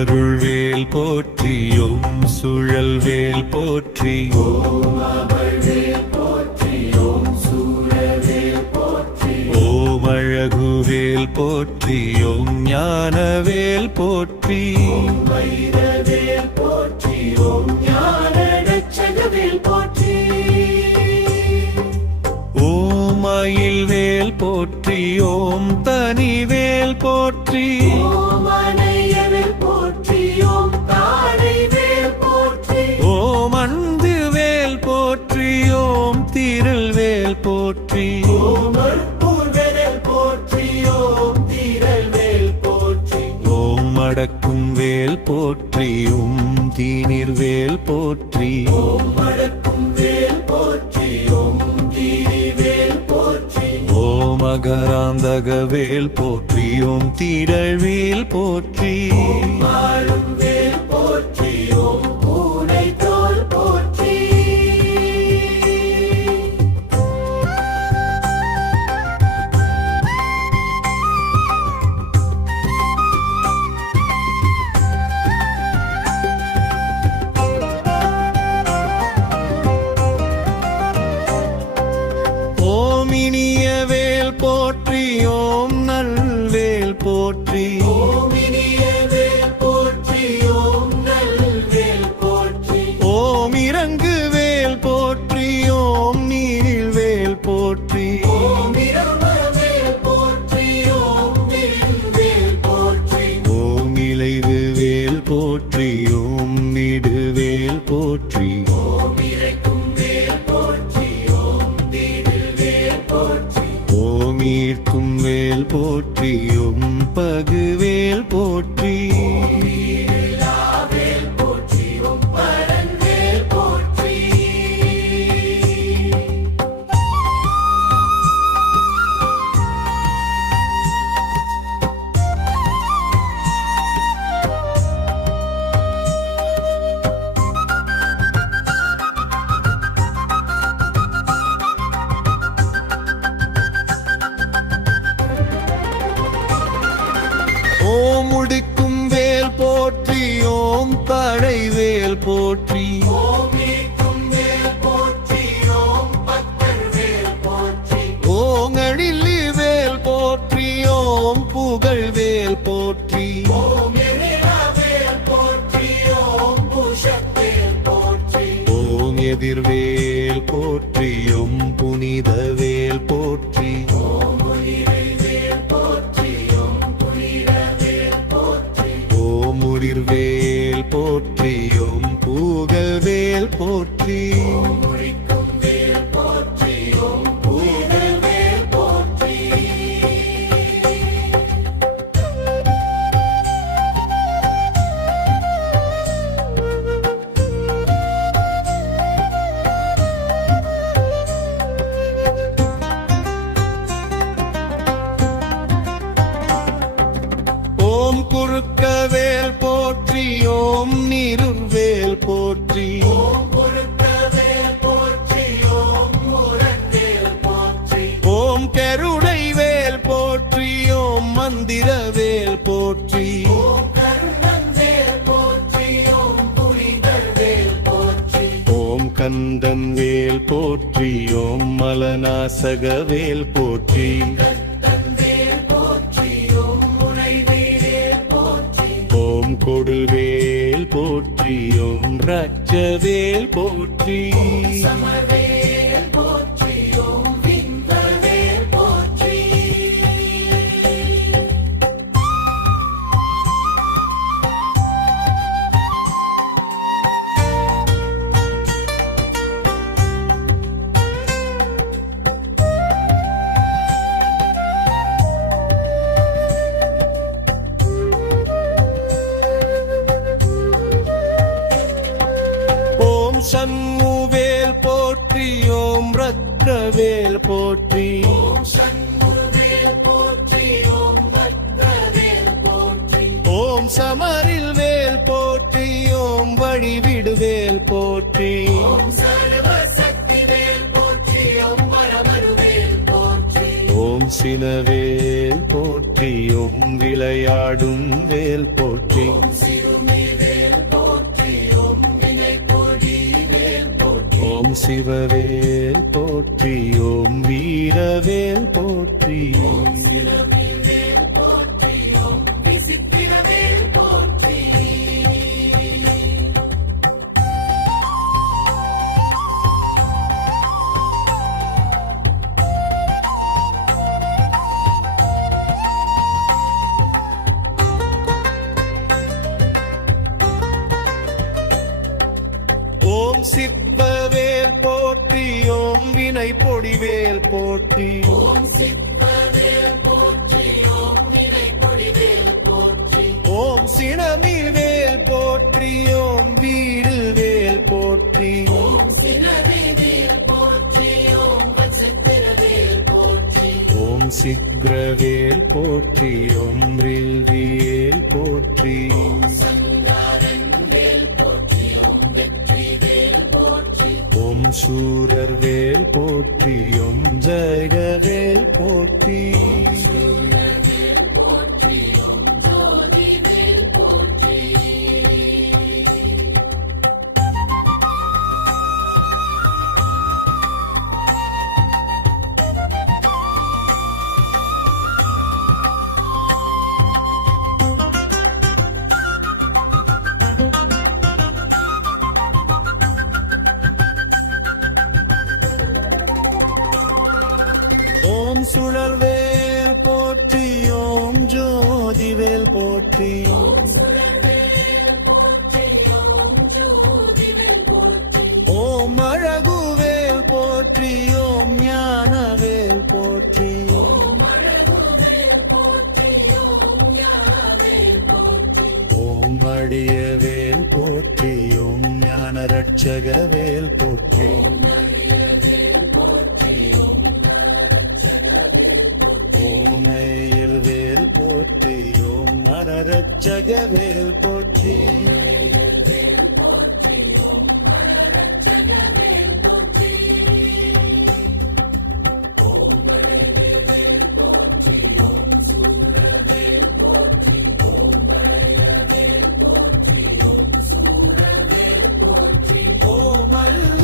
அருள்வேல் போற்றி ஓம் சுழல்வேல் போற்றி ஓம் அருள்வேல் போற்றி ஓம் சூழல்வேல் போற்றி ஓம் அழகுவேல் போற்றி ஓம் ஞானவேல் போற்றி ஓம் வைரவேல் போற்றி ஓம் ஞான ரட்சகவேல் போற்றி ஓம் மயில்வேல் போற்றி ஓம் தனிவேல் போற்றி ஓம் அணையவேல் போற்றி ஓம் தாழைவேல் போற்றி ஓம் அந்துவேல் போற்றி ஓம் திரள்வேல் போற்றி ஓம் அற்புதவேல் போற்றி ஓம் திரள்வேல் போற்றி ஓம் அடக்கும் வேல் போற்றி ஓம் தீனிர்வேல் போற்றி ஓம் அடக்கும் வேல் போற்றி ஓம் தீரிவேல் போற்றி ஓம் அகராந்தகவேல் போற்றி ஓம் திரள்வேல் போற்றி ஓம் ஆளும் வேல் போற்றி ஓம் பூனை தோல் போற்றி ஓம் இனியவேல் போற்றி ஓம் நல்வேல் போற்றி ஓம் இனியவேல் போற்றி ஓம் நல்வேல் போற்றி ஓம் இறங்குவேல் போற்றி ஓம் நீரில்வேல் போற்றி ஓம் இரமவேல் போற்றி ஓம் நெடுவேல் போற்றி ஓம் இளைவுவேல் போற்றி ஓம் நெடுவேல் போற்றி ஓம் இறைக்கும் வேல் போற்றி ஓம் நெடுவேல் போற்றி ஓம் ஈர்க்கும் வேல் போற்றி ஓம் பகுவேல் போற்றி வேல் போற்றி ஓம் பரன்வேல் போற்றி ஓம் உடுக்கும் வேல் போற்றி ஓம் படைவேல் போற்றி ஓம் ஈர்க்கும் வேல் போற்றி ஓம் பக்தர் வேல் போற்றி ஓங்கழில்லி வேல் போற்றி ஓம் புகழ்வேல் போற்றி ஓம் எழிலவேல் போற்றி ஓம் புஷவேல் போற்றி ஓம் எதிர்வேல் போற்றி ஓம் புனிதவேல் போற்றி ஓம் உயிரைவேல் போற்றி ஓம் புனிதவேல் போற்றி ஓம் உயிர்வேல் போற்றி ஓம் புகழ்வேல் போற்றி ஓம் உரிக்கும் வேல் போற்றி ஓம் புனிதவேல் போற்றி ஓம் குறுக்கவேல் போற்றி ஓம் நீருவேல் போற்றி ஓம் பொருத்தவேல் போற்றி ஓம் முரண்வேல் போற்றி ஓம் கருணைவேல் போற்றி ஓம் மந்திரவேல் போற்றி ஓம் கருணன்வேல் போற்றி ஓம் புனிதவேல் போற்றி ஓம் கந்தன் வேல் போற்றி ஓம் மலநாசகவேல் போற்றி கத்தன்வேல் போற்றி ஓம் முனைவேல் போற்றி ஓம் கொடுவேல் போற்றி ஓம் ரட்சவேல் போற்றி சமவேல் போற்றி ஓம் விந்தவேல் போற்றி ஓம் சண்முவேல் போற்றி ஓம் ரத்னவேல் போற்றி ஓம் சண்முகவேல் போற்றி ஓம் பத்ரவேல் போற்றி ஓம் சமரில் வேல் போற்றி ஓம் வழிவிடுவேல் போற்றி ஓம் சர்வசக்திவேல் போற்றி ஓம் பரமருவேல் போற்றி ஓம் சினவேல் போற்றி ஓம் விளையாடும் வேல் போற்றி சிறுமி வேல் போற்றி ஓம் வினை பொடி வேல் போற்றி ஓம் சிவவேல் போற்றி ஓம் வீரவேல் போற்றி சிறுமி வேல் போற்றி ஓம் விசித்திர வேல் போற்றி ஓம் சிப்பவேல் போற்றி ஓம் வினை பொடிவேல் போற்றி ஓம் சிற்பவேல் போற்றி ஓம் வினை பொடி வேல் போற்றி ஓம் சினமிவேல் போற்றி ஓம் வீடு வேல் போற்றி ஓம் சிறுமி வேல் போற்றி ஓம் வசித்திர வேல் போற்றி ஓம் சிக்ரவேல் போற்றி ஓம் ரில்வியேல் போற்றி சங்காரன் வேல் போற்றி ஓம் வெற்றி வேல் போற்றி ஓம் சூரர் வேல் போற்றி ஓம் ஜெயவேல் போற்றி வேல் போற்றி ஓம் ஜோதி வேல் போற்றி ஓம் சுழல்வேல் போற்றி ஓம் ஜோதிவேல் போற்றி வேல் போற்றி ஓம் ஜோதி வேல் போற்றி ஓம் அழகுவேல் போற்றி ஓம் ஞானவேல் போற்றி வேல் போற்றி ஓம் ஞான வேல் போற்றி ஓம் அடியவேல் போற்றி ஓம் ஞான ரட்சகவேல் போற்றி ஓம் வேல் போற்றி ஓம் நரரட்சகவேல் போற்றி ஓம் அல்ல